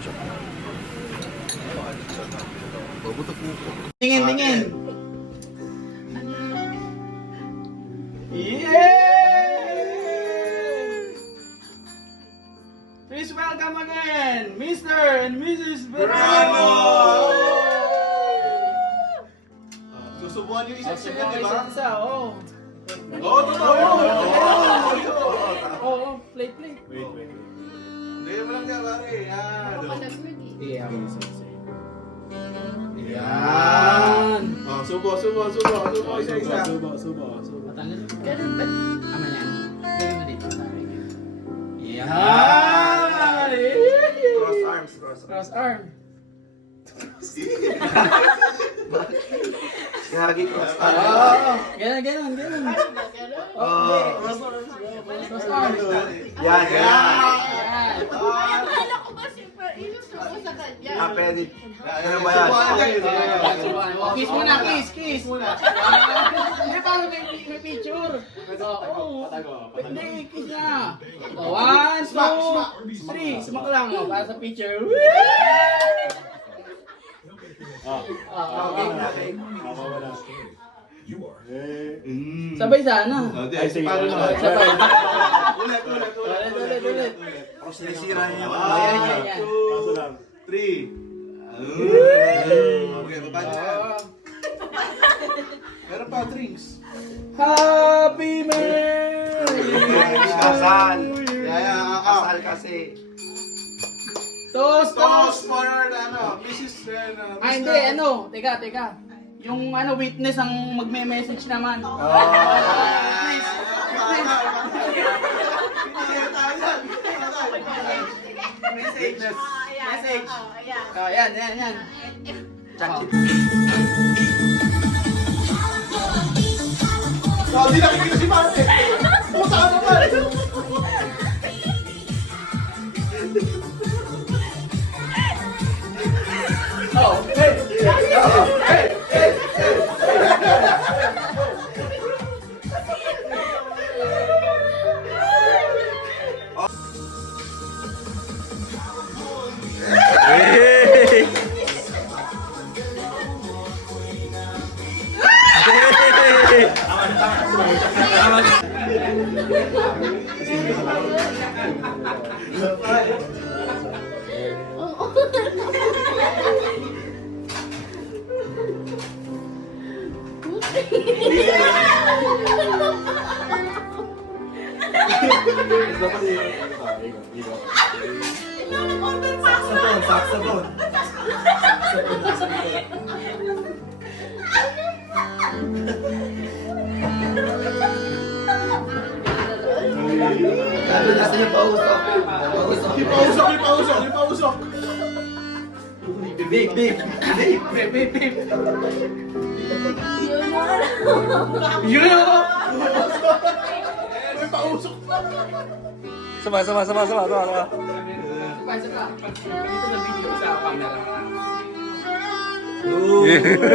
picture. Tingin, tingin. Yeah! Please welcome again, Mr. and Mrs. Verano! Susubuhan yung isa siya yan, di ba? Isa, oo. Oo, totoo! Oo, play. Hindi mo lang niya, pare. Yan. Yeah. Yan. Oh, subo. Isa. Ganun ba? Ama yan. Ganun mo dito. Yan! Cross arms. Cross arm. Gagi cross arms. Oo. Ganun. Cross arm. Yan. Yan. Akala ko ba inuso ko sa kanya? Pwede. Ganun ba yan? Kiss muna, kiss. Hindi para may picture. Oo. Hindi, kiss na. 1, 2, 3. Sumak lang para sa picture. Sabay sana. Ay, sige. Sabay. Ulit. Sinisira niya yung Yan. 2, 3. Okay, baba niya. Meron pa drinks. Happy Mary! Kasal. Kasal kasi. Toast! Toast for Mrs. Hindi, teka. Yung witness ang magme-message naman. Message. Yan. Oh, di nakikita si Mate. Puta ka naman. Saxophone. Lalo natin yung pausok. Ipausok. Big. Yun! May pausok. Isa pa. Dito na video sa camera.